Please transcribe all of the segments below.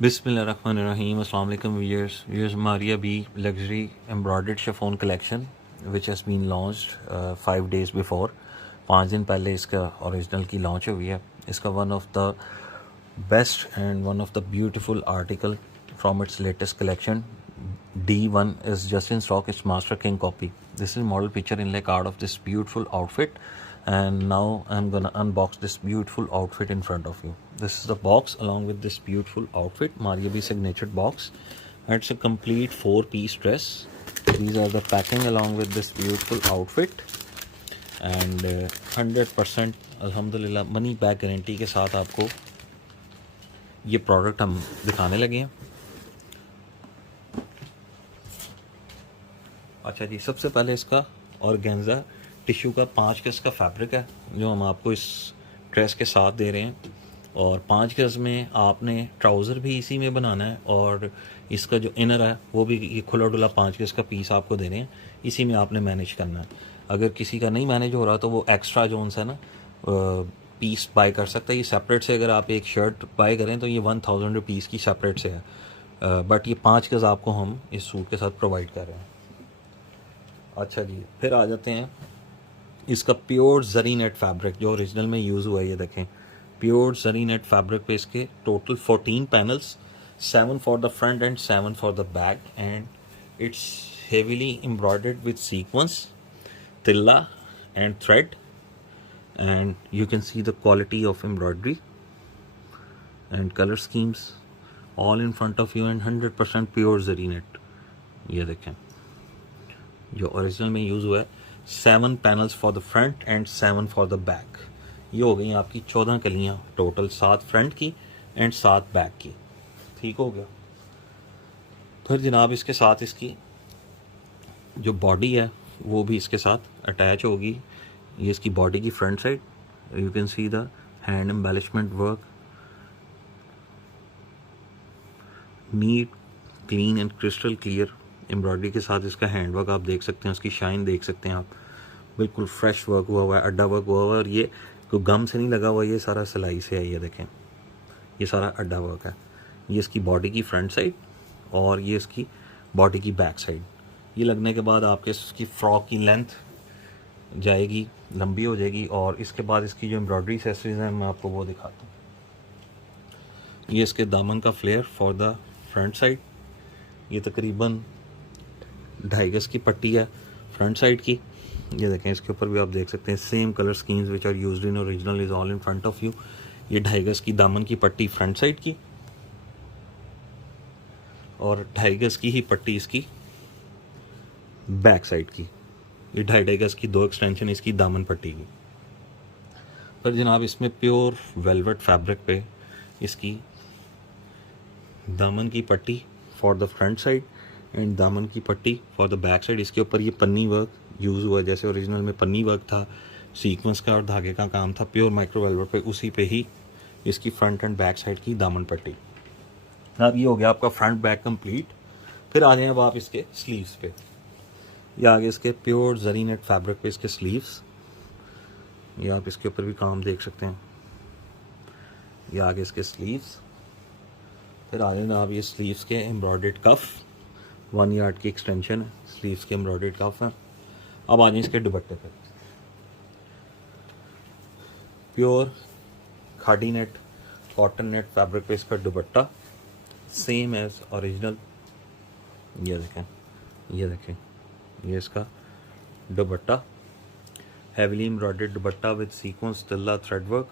Bismillahirrahmanirrahim. Assalamu alaikum viewers. Viewers, Maria B luxury embroidered chiffon collection which has been launched 5 days before. 5 दिन पहले इसका original की launch हुई है. इसका one of the best and one of the beautiful article from its latest collection. D1 is just in stock. It's Master King copy. This is model picture inlay card of this beautiful outfit, and now I'm gonna unbox this beautiful outfit in front of you. This is the box along with this beautiful outfit, Maria B signature box. And it's a complete 4-piece dress. These are the packing along with this beautiful outfit, and 100% अल्हम्दुलिल्लाह money back guarantee के साथ आपको ये product हम दिखाने लगे हैं. अच्छा जी, सबसे पहले इसका ऑर्गेन्जा टिश्यू का 5 गज का फैब्रिक है जो हम आपको इस ड्रेस के साथ दे रहे हैं. और 5 गज में आपने ट्राउज़र भी इसी में बनाना है, और इसका जो इनर है वो भी ये खुला डुला 5 गज का पीस आपको दे रहे हैं. इसी में आपने मैनेज करना है. अगर किसी का नहीं मैनेज हो रहा तो वो एक्स्ट्रा जोन है ना पीस बाय कर सकता है. ये सेपरेट से अगर आप एक शर्ट बाय करें तो ये 1000 रुपीज़ की सेपरेट से है, बट ये 5 गज आपको हम इस सूट के साथ प्रोवाइड कर रहे हैं. अच्छा जी, फिर आ जाते हैं इसका प्योर जरी नेट फैब्रिक जो ओरिजिनल में यूज़ हुआ है. ये देखें, प्योर जरी नेट फैब्रिक पे इसके total 14 panels, 7 for the front end 7 for the back, and it's heavily embroidered with sequins, तिल्ला and thread, and you can see the quality of embroidery and color schemes all in front of you, and 100% pure zari net. ये देखें जो original में use हुआ है. 7 panels for the front end 7 for the back. ये हो गई आपकी 14 कलियाँ टोटल, 7 फ्रंट की एंड 7 बैक की. ठीक हो गया. फिर जनाब इसके साथ इसकी जो बॉडी है वो भी इसके साथ अटैच होगी. ये इसकी बॉडी की front side. You can see the hand embellishment work, neat clean and crystal clear embroidery के साथ इसका हैंड वर्क आप देख सकते हैं. उसकी शाइन देख सकते हैं आप. बिल्कुल फ्रेश वर्क हुआ है, अड्डा वर्क हुआ है, और ये कोई गम से नहीं लगा हुआ, ये सारा सिलाई से है. ये देखें, ये सारा अड्डा वर्क है. ये इसकी बॉडी की फ्रंट साइड और ये इसकी बॉडी की बैक साइड. ये लगने के बाद आपके इसकी फ्रॉक की लेंथ जाएगी, लंबी हो जाएगी. और इसके बाद इसकी जो एम्ब्रॉयडरी एक्सेसरीज हैं मैं आपको वो दिखाता हूँ. ये इसके दामन का flare for the front side. ये तकरीबन 2.5 गज की पट्टी है फ्रंट साइड की. ये देखें, इसके ऊपर भी आप देख सकते हैं same colour schemes which are used in original is all in front of you. ये 2.5 गज की दामन की पट्टी फ्रंट साइड की, और 2.5 गज की ही पट्टी इसकी बैक साइड की. ये 2.5 गज की 2 एक्सटेंशन इसकी दामन पट्टी की. पर जनाब इसमें प्योर वेलवेट फैब्रिक पे इसकी दामन की पट्टी for the front side and दामन की पट्टी फॉर द बैक साइड. इसके ऊपर ये पन्नी वर्क यूज़ हुआ, जैसे ओरिजिनल में पन्नी वर्क था, सीक्वेंस का और धागे का काम था प्योर माइक्रो वेलवेट पे, उसी पे ही इसकी फ्रंट एंड बैक साइड की दामन पट्टी. अब ये हो गया आपका फ्रंट बैक कंप्लीट. फिर आ जाए अब आप इसके स्लीव्स पे. ये आगे इसके प्योर जरी नेट फैब्रिक पे इसके स्लीव्स. ये आप इसके ऊपर भी काम देख सकते हैं. ये आगे इसके स्लीव्स. फिर आ जाए आप ये स्लीव्स के एम्ब्रॉयडर्ड कफ, 1 यार्ड की एक्सटेंशन है, स्लीव्स के एम्ब्रॉयडर्ड कफ है. अब आ जाए इसके दुपट्टे पे. Pure khadi net cotton net fabric पे इसका दुपट्टा सेम एज ओरिजिनल. ये देखें, ये देखें, ये इसका dupatta heavily embroidered dupatta with sequins, तिल्ला, थ्रेड वर्क.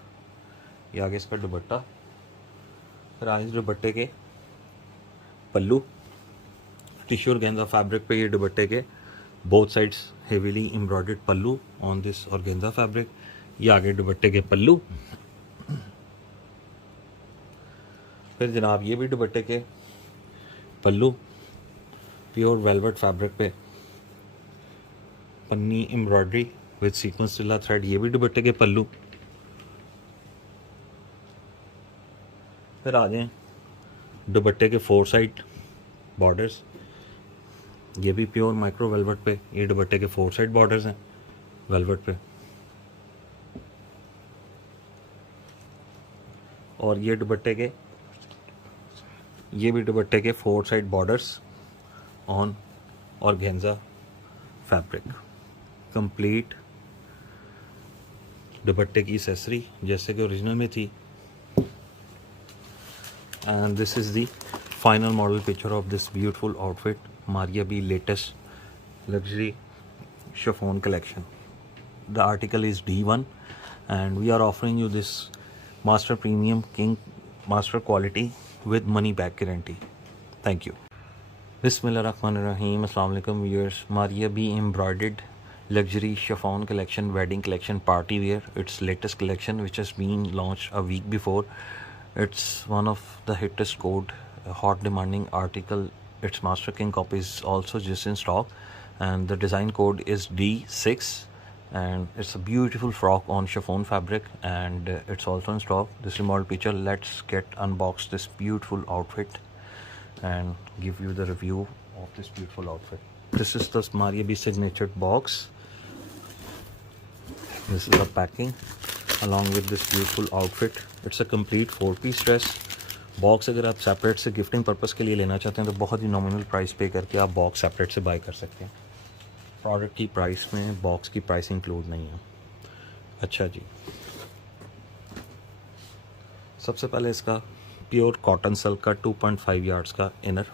ये आगे इसका दुपट्टा. फिर आगे इस दुपट्टे के पल्लू, टिश्यू ऑर्गेन्जा फैब्रिक पे ये दुपट्टे के both sides heavily embroidered pallu on this organza fabric. ये आगे दुपट्टे के पल्लू. फिर जनाब ये भी दुपट्टे के पल्लू, प्योर वेलवेट फैब्रिक पे पन्नी एम्ब्रॉयडरी विद सीक्वेंस, तिल्ला, थ्रेड. ये भी दुपट्टे के पल्लू. फिर आ जाएं दुपट्टे के 4 साइड बॉर्डर्स. ये भी प्योर माइक्रो वेलवेट पे ये दुपट्टे के 4 साइड बॉर्डर्स हैं वेलवेट पे. और ये दुपट्टे के ये भी दुपट्टे के 4 side borders on organza fabric. Complete दुपट्टे की एसेसरी जैसे कि ओरिजिनल में थी। And this is the final model picture of this beautiful outfit, Maria B latest luxury chiffon collection. The article is D1 and we are offering you this master premium king master quality with money back guarantee. Thank you. Bismillahirrahmanirrahim. Assalamu alaikum viewers. Maria B embroidered luxury chiffon collection, wedding collection, party wear. Its latest collection which has been launched a week before. It's one of the highest code, hot demanding article. Its master king copy is also just in stock and the design code is D6 and it's a beautiful frock on chiffon fabric and it's also in stock. This is model picture. Let's get unbox this beautiful outfit and give you the review of this beautiful outfit. This is the Maria B signature box. This is the packing along with this beautiful outfit. It's a complete 4-piece dress. Box अगर आप separate से gifting purpose के लिए लेना चाहते हैं तो बहुत ही नॉमिनल प्राइस पे करके आप बॉक्स सेपरेट से बाय कर सकते हैं। प्रोडक्ट की प्राइस में बॉक्स की प्राइस इंक्लूड नहीं है। अच्छा जी, सबसे पहले इसका प्योर कॉटन सिल्क का 2.5 यार्ड्स का इनर,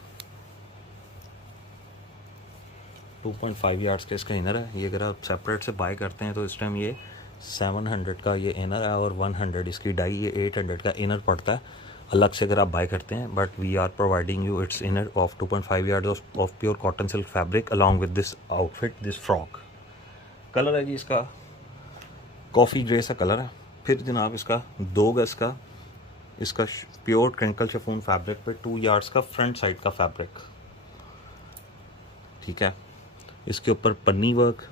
2.5 यार्ड्स का इसका इनर है। ये अगर आप सेपरेट से बाय करते हैं तो इस टाइम ये 700 का ये इनर है और 100 इसकी डाई, ये 800 का इनर पड़ता है अलग से अगर आप बाय करते हैं। But we are providing you its inner of 2.5 yard of pure cotton silk fabric along with this outfit, this frock. Colour है जी इसका कॉफ़ी ग्रे सा कलर है। फिर जनाब इसका 2 गज का इसका प्योर क्रिंकल शिफॉन फैब्रिक पे 2 यार्ड्स का फ्रंट साइड का फैब्रिक, ठीक है। इसके ऊपर पन्नी work,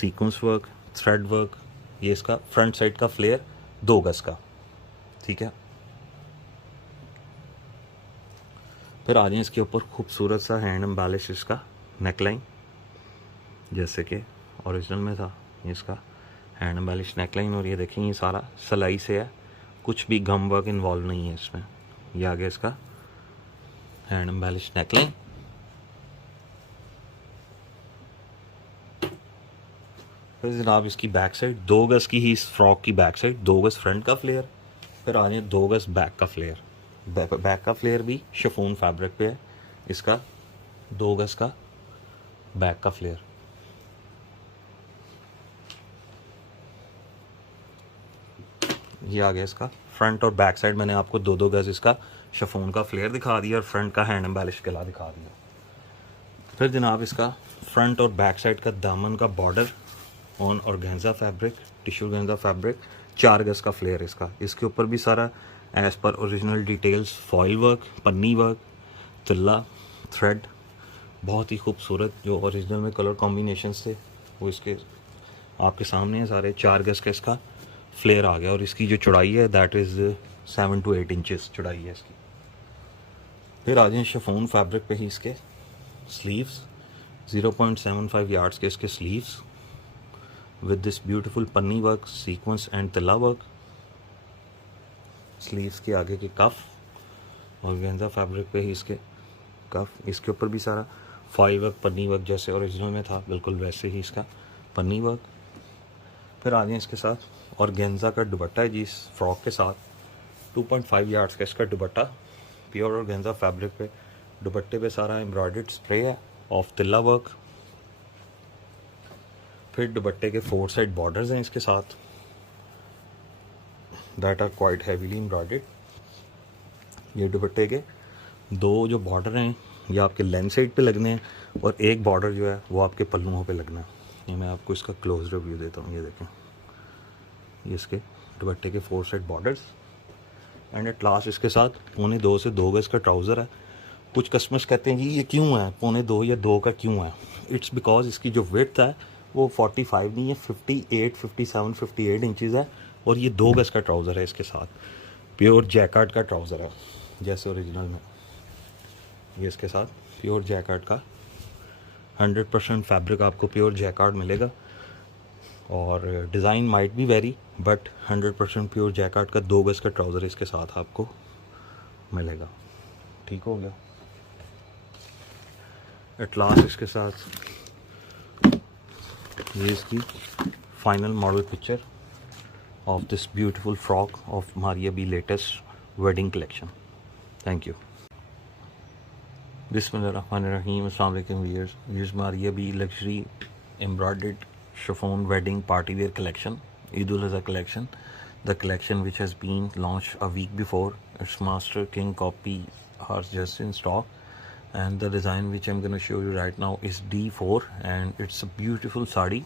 sequence work, thread work, ये इसका फ्रंट साइड का फ्लेयर 2 गज का, ठीक है। फिर आ जाए इसके ऊपर खूबसूरत सा हैंड एम्बेलिश इसका नेकलाइन जैसे कि ओरिजिनल में था। ये इसका हैंड एम्बेलिश नेकलाइन और ये देखें ये सारा सिलाई से है, कुछ भी गम वर्क इन्वॉल्व नहीं है इसमें। ये आगे इसका हैंड एम्बेलिश नेकलाइन। फिर जनाब इसकी बैक साइड 2 गज की ही इस फ्रॉक की बैक साइड, 2 गज फ्रंट का फ्लेयर। फिर आ जाए 2 गज बैक का फ्लेयर। बैक का फ्लेयर भी शिफॉन फैब्रिक पे है, इसका 2 गज का बैक का फ्लेयर। ये आ गया इसका फ्रंट और बैक साइड। मैंने आपको 2-2 गज इसका शिफॉन का फ्लेयर दिखा दिया और फ्रंट का हैंड एम्बेलिश गला दिखा दिया। फिर जनाब इसका फ्रंट और बैक साइड का दामन का border on organza fabric, tissue organza fabric, 4 गज का फ्लेयर इसका। इसके ऊपर भी सारा एज पर ओरिजिनल डिटेल्स, फॉइल वर्क, पन्नी वर्क, तिल्ला, थ्रेड, बहुत ही खूबसूरत जो ओरिजिनल में कलर कॉम्बिनेशन थे वो इसके आपके सामने है सारे। 4 गज का इसका फ्लेयर आ गया और इसकी जो चौड़ाई है दैट इज़ 7 to 8 इंचेस चौड़ाई है इसकी। फिर आ जाए शिफॉन फैब्रिक पे ही इसके स्लीव्स, 0.75 यार्ड्स के इसके स्लीव्स विद दिस ब्यूटीफुल पन्नी वर्क, सीक्वेंस एंड तिल्ला वर्क। स्लीव्स के आगे के कफ और गेंजा फैब्रिक पे ही इसके कफ। इसके ऊपर भी सारा फॉइल वर्क, पन्नी वर्क जैसे ओरिजिनल में था बिल्कुल वैसे ही इसका पन्नी वर्क। फिर आ जाए इसके साथ और गेंजा का दुपट्टा है जी इस फ्रॉक के साथ, 2.5 यार्ड्स का इसका दुपट्टा प्योर और गेंजा फैब्रिक पे। दुपट्टे पे सारा एम्ब्रॉयडर्ड स्प्रे है ऑफ तिल्ला वर्क। फिर दुपट्टे के 4 साइड बॉर्डर्स हैं इसके साथ that are quite heavily embroidered. ये दुपट्टे के 2 जो बॉर्डर हैं ये आपके लेंथ साइड पे लगने हैं और एक बॉर्डर जो है वो आपके पल्लुओं पे लगना है। ये मैं आपको इसका क्लोज रिव्यू देता हूँ। ये देखें ये इसके दुपट्टे के 4 side borders and at last इसके साथ 1.25 से 2 गज का ट्राउज़र है। कुछ कस्टमर्स कहते हैं जी ये क्यों है 1.25 या 2 का क्यों है। इट्स बिकॉज इसकी जो विड्थ है वो 45 नहीं है, 58, 57, 58 इंचज़ है और ये 2 गज का ट्राउज़र है इसके साथ। प्योर जैकार्ड का ट्राउज़र है जैसे ओरिजिनल में। ये इसके साथ प्योर जैकार्ड का 100% फैब्रिक आपको प्योर जैकार्ड मिलेगा और design might be very but 100% pure jacquard का 2 गज का ट्राउज़र इसके साथ आपको मिलेगा। ठीक हो गया। एट लास्ट इसके साथ ये इसकी final model picture of this beautiful frock of Maria B latest wedding collection. Thank you. बिस्मिल्लाहिर्रहमानिर्रहीम। अस्सलाम वालेकुम viewers. Viewers, Maria B luxury embroidered chiffon wedding party wear collection, Eid ul Adha collection, the collection which has been launched a week before. Its Master King copy are just in stock, and the design which I'm going to show you right now is D4, and it's a beautiful sari,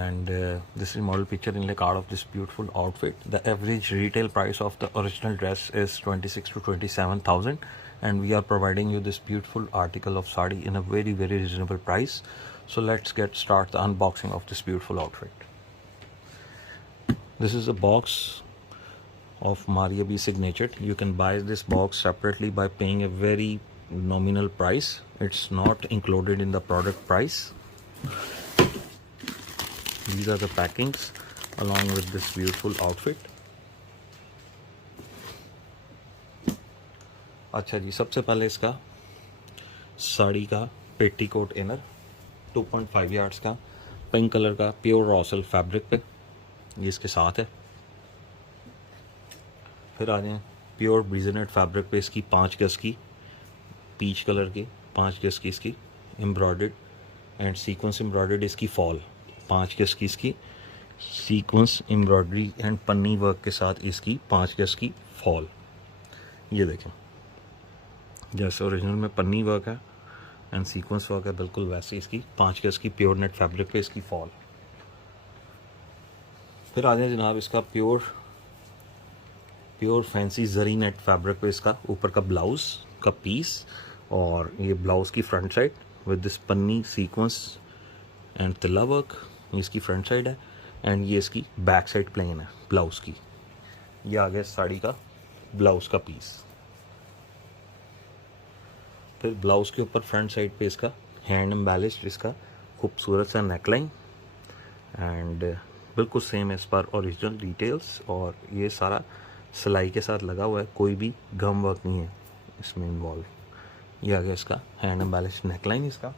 and this is model picture in like out of this beautiful outfit. The average retail price of the original dress is 26 to 27,000, and we are providing you this beautiful article of sari in a very reasonable price. So let's get start the unboxing of this beautiful outfit. This is a box of Maria B signature. You can buy this box separately by paying a very nominal price. It's not included in the product price. These are the packings along with this beautiful outfit. अच्छा जी, सबसे पहले इसका साड़ी का petticoat inner 2.5 yards का pink colour का pure रॉसल fabric पे ये इसके साथ है। फिर आ जाए प्योर ब्रीजनेट फैब्रिक पे इसकी 5 गज की पीच कलर की 5 गज की इसकी एम्ब्रॉयडर्ड एंड सीक्वेंस एम्ब्रॉयडर्ड इसकी फॉल 5 गज की इसकी सीक्वेंस एम्ब्रॉयडरी एंड पन्नी वर्क के साथ इसकी 5 गज की फॉल। ये देखें जैसे ओरिजिनल में पन्नी वर्क है एंड सीक्वेंस वर्क है, बिल्कुल वैसे इसकी 5 गज की प्योर नेट फैब्रिक पे इसकी फॉल। फिर आ जाए जनाब इसका प्योर फैंसी जरी नेट फैब्रिक पे इसका ऊपर का ब्लाउज का पीस, और ये ब्लाउज की फ्रंट साइड विद दिस पन्नी सीक्वेंस एंड तिल्ला वर्क इसकी फ्रंट साइड है, एंड ये इसकी बैक साइड प्लेन है ब्लाउज की। ये आ गया साड़ी का ब्लाउज का पीस। फिर ब्लाउज के ऊपर फ्रंट साइड पे इसका हैंड एम्बेलिश्ड इसका खूबसूरत सा नेकलाइन, एंड बिल्कुल सेम इस पर ओरिजिनल डिटेल्स, और ये सारा सिलाई के साथ लगा हुआ है, कोई भी गम वर्क नहीं है इसमें इन्वॉल्व। ये आ गया इसका हैंड एम्बेलिश्ड नेकलाइन इसका।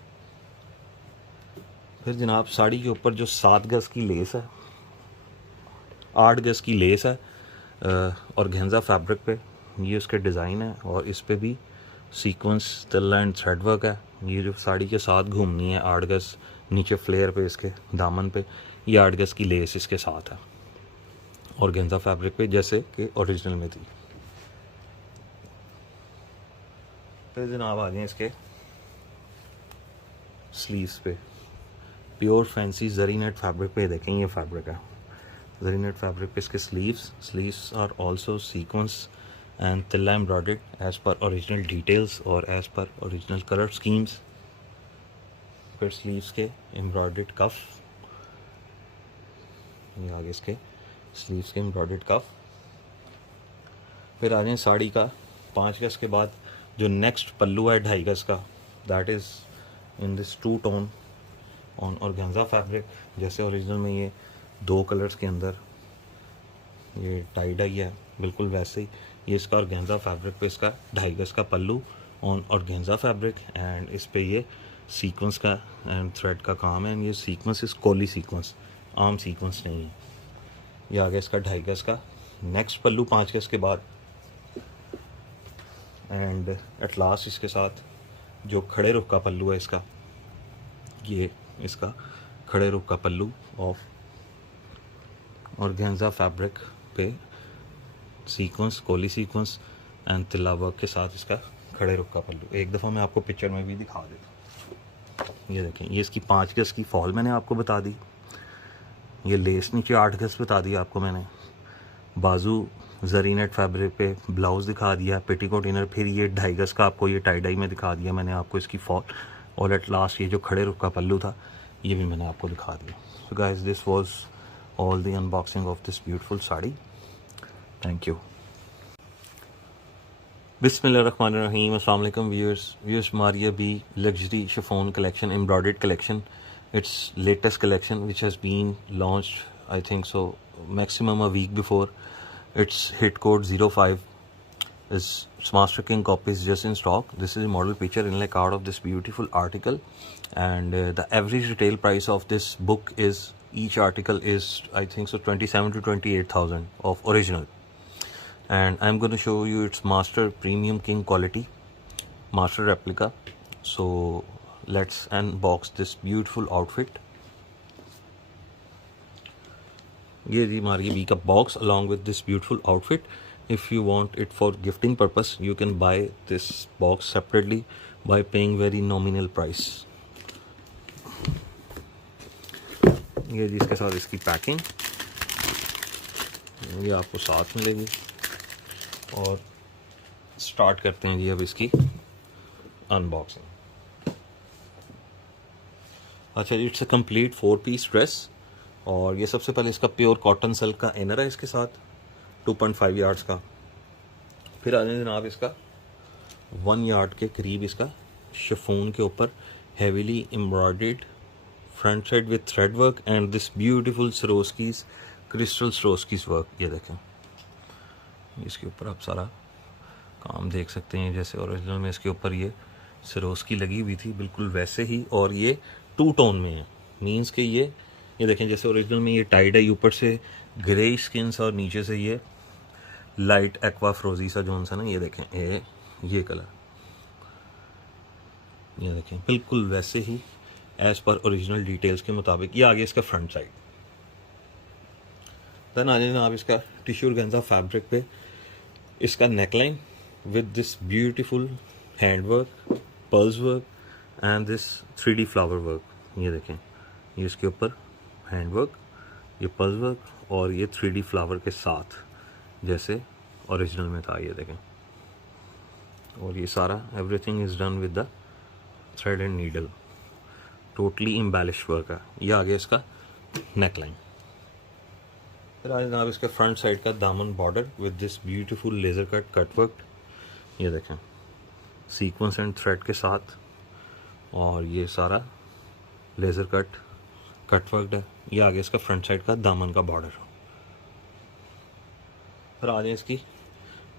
फिर जनाब साड़ी के ऊपर जो 7 गज की लेस है 8 गज की लेस है और गेंजा फैब्रिक पे ये उसके डिज़ाइन है, और इस पे भी सीक्वेंस तिल्ला एंड थ्रेड वर्क है। ये जो साड़ी के साथ घूमनी है 8 गज नीचे फ्लेयर पे इसके दामन पे ये 8 गज की लेस इसके साथ है, और गेंजा फैब्रिक पे जैसे कि ओरिजिनल में थी। फिर जनाब आ गए इसके स्लीव्स पे प्योर फैंसी जरी नेट फैब्रिक पे देखें ये फैब्रिक है जरी नेट फैब्रिक पे इसके sleeves are also sequence and tilla embroidered as per original details और as per original color schemes। फिर स्लीव्स के एम्ब्रॉयडर्ड कफ, ये आगे इसके स्लीव्स के एम्ब्रॉयडर्ड कफ। फिर आ जाए साड़ी का 5 गज के बाद जो नेक्स्ट पल्लू है 2.5 गज का, that is in this 2 tone on organza fabric. जैसे ओरिजिनल में ये 2 कलर्स के अंदर ये टाई डाई है, बिल्कुल वैसे ही ये इसका ऑर्गेन्जा फैब्रिक पे इसका 2.5 गज का पल्लू ऑन ऑर्गेन्जा फैब्रिक, एंड इस पे ये सीक्वेंस का एंड थ्रेड का काम है, एंड ये सीक्वेंस इस कोली सीक्वेंस आम सीक्वेंस नहीं है। ये आ गया इसका 2.5 गज का नेक्स्ट पल्लू 5 गज के बाद, एंड एट लास्ट इसके साथ जो खड़े रुख का पल्लू है इसका, ये इसका खड़े रुख का पल्लू ऑफ ऑर्गेन्जा फैब्रिक पे सीक्वेंस कोली सीक्वेंस एंड तिल्ला वर्क के साथ इसका खड़े रुख का पल्लू। एक दफ़ा मैं आपको पिक्चर में भी दिखा देता हूँ। ये देखें ये इसकी 5 गज की फॉल मैंने आपको बता दी, ये लेस नीचे 8 गज बता दी आपको मैंने, बाजू जरी नेट फैब्रिक पे ब्लाउज दिखा दिया, पेटीकोट इनर, फिर ये 2.5 गज का आपको ये टाई डाई में दिखा दिया मैंने आपको इसकी फॉल, और एट लास्ट ये जो खड़े रुख का पल्लू था ये भी मैंने आपको दिखा दिया। So guys this was all the unboxing of this beautiful sari. Thank you. Bismillahirrahmanirrahim. Assalamu alaikum viewers. Maria B luxury chiffon collection, embroidered collection. It's latest collection which has been launched, I think so, maximum a week before. It's hit code 05 Its Master King copy is just in stock. This is a model picture inlay card of this beautiful article, and the average retail price of this book is, each article is, I think so, 27 to 28,000 of original. And I'm going to show you its Master Premium King quality Master replica. So let's unbox this beautiful outfit. ये जी हमारी we का box along with this beautiful outfit. If you want it for gifting purpose, you can buy this box separately by paying very nominal price. ये जी इसके साथ इसकी packing, ये आपको साथ मिलेगी। और स्टार्ट करते हैं जी अब इसकी अनबॉक्सिंग। अच्छा जी, it's a complete 4 piece dress, और ये सबसे पहले इसका प्योर कॉटन सिल्क का इनर है इसके साथ 2.5 यार्ड्स का। फिर आ जाए जनाब इसका 1 यार्ड के करीब इसका शिफॉन के ऊपर heavily embroidered front side with thread work and this beautiful Swarovski crystal Swarovski work. ये देखें, इसके ऊपर आप सारा काम देख सकते हैं, जैसे ओरिजिनल में इसके ऊपर ये सरोस्की लगी हुई थी बिल्कुल वैसे ही, और ये 2 टोन में है। मीन्स कि ये देखें जैसे ओरिजिनल में ये टाइड है, ऊपर से ग्रे स्किन्स और नीचे से ये लाइट एक्वा फ्रोजी सा जोन सा ना, ये देखें ये कलर, ये देखें बिल्कुल वैसे ही एज पर ओरिजिनल डिटेल्स के मुताबिक। ये आगे इसका फ्रंट साइड। देन आ जाए आप इसका टिश्यू ऑर्गेन्जा फैब्रिक पे इसका neckline with this beautiful hand work, pearls work and this 3D flower work. ये देखें, ये इसके ऊपर हैंड वर्क, ये पर्ल्स वर्क और ये 3D फ्लावर के साथ जैसे ओरिजिनल में था। ये देखें, और ये सारा everything is done with the thread and needle, totally embellish work है। ये आगे इसका नेकलाइन। फिर आज जनाब इसके फ्रंट साइड का दामन border with this beautiful laser cut work. ये देखें सीक्वेंस एंड थ्रेड के साथ, और ये सारा लेज़र कट वर्क है। ये आगे इसका फ्रंट साइड का दामन का बॉर्डर। फिर आ जाए इसकी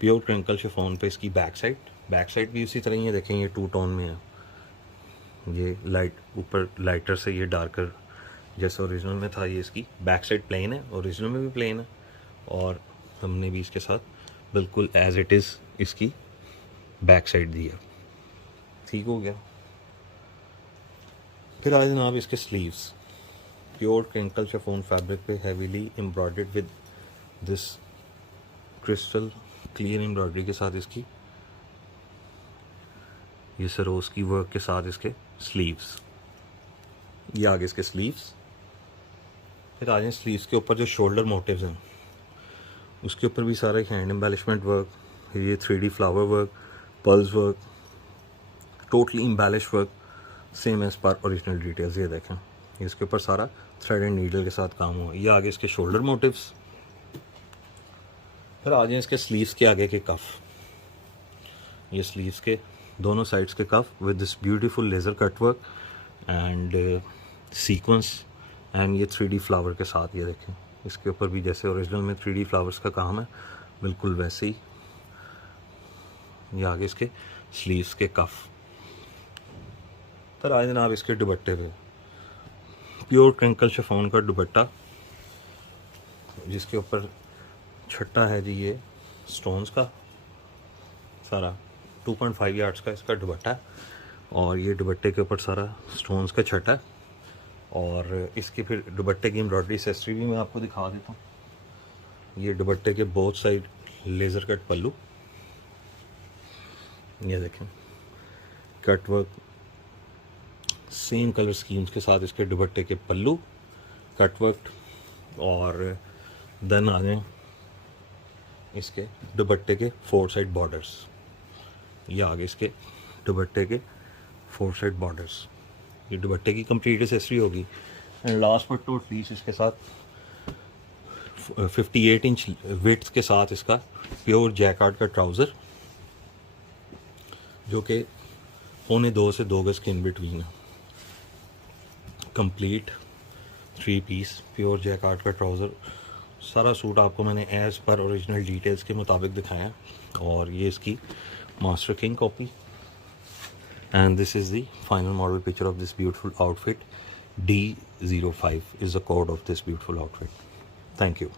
प्योर क्रिंकल शिफॉन पे इसकी बैक साइड भी उसी तरह ही है। देखें ये 2 टोन में है, ये लाइट ऊपर लाइटर से ये डार्कर जैसे ओरिजिनल में था। ये इसकी बैक साइड प्लेन है, ओरिजिनल में भी प्लेन है, और हमने भी इसके साथ बिल्कुल एज इट इज़ इसकी बैक साइड दी है। ठीक हो गया। फिर आए जनाब इसके sleeves, pure crinkle chiffon fabric पे heavily embroidered with this crystal clear embroidery के साथ इसकी ये सरोस की वर्क के साथ इसके स्लीव्स। ये आगे इसके स्लीव्स। फिर आ जाए स्लीव्स के ऊपर जो शोल्डर मोटिव्स हैं उसके ऊपर भी सारा हैंड एम्बेलिशमेंट वर्क, ये 3D flower work, pearls work, totally embellish work same as पर ओरिजिनल डिटेल्स। ये देखें इसके ऊपर सारा थ्रेड एंड नीडल के साथ काम हुआ। ये आगे इसके शोल्डर मोटिव्स। फिर आ जाए इसके स्लीव्स के आगे के कफ, ये स्लीव्स के दोनों साइड्स के cuff with this beautiful laser cut work and sequence and ये 3D फ्लावर के साथ। ये देखें इसके ऊपर भी जैसे ओरिजिनल में 3D फ्लावर्स का काम है बिल्कुल वैसे ही। ये आगे इसके स्लीव्स के कफ। फिर आए जनाब इसके दुपट्टे पे प्योर क्रिंकल शिफॉन का दुपट्टा, जिसके ऊपर छट्टा है जी ये स्टोन्स का सारा 2.5 यार्ड्स का इसका दुपट्टा है, और ये दुपट्टे के ऊपर सारा स्टोन्स का छट्टा है। और इसकी फिर दुपट्टे की एम्ब्रॉयडरी एक्सेसरी भी मैं आपको दिखा देता हूँ। ये दुपट्टे के बोथ साइड लेज़र कट पल्लू, ये देखें cut work same colour schemes के साथ इसके दुपट्टे के पल्लू कट वर्क। और देन आ जाए इसके दुपट्टे के 4 साइड बॉर्डर्स, ये आगे इसके दुपट्टे के 4 साइड बॉर्डर्स। ये दुपट्टे की कंप्लीट एक्सेसरी होगी। And last but not least इसके साथ 58 इंच विड्थ के साथ इसका प्योर जैकार्ड का ट्राउज़र, जो कि 1.25 से 2 गज के इन बिटवीन है। कंप्लीट 3 पीस प्योर जैकार्ड का ट्राउज़र सारा सूट आपको मैंने एज़ पर ओरिजिनल डिटेल्स के मुताबिक दिखाया है। और ये इसकी master king copy, and this is the final model picture of this beautiful outfit. D05 is the code of this beautiful outfit. Thank you.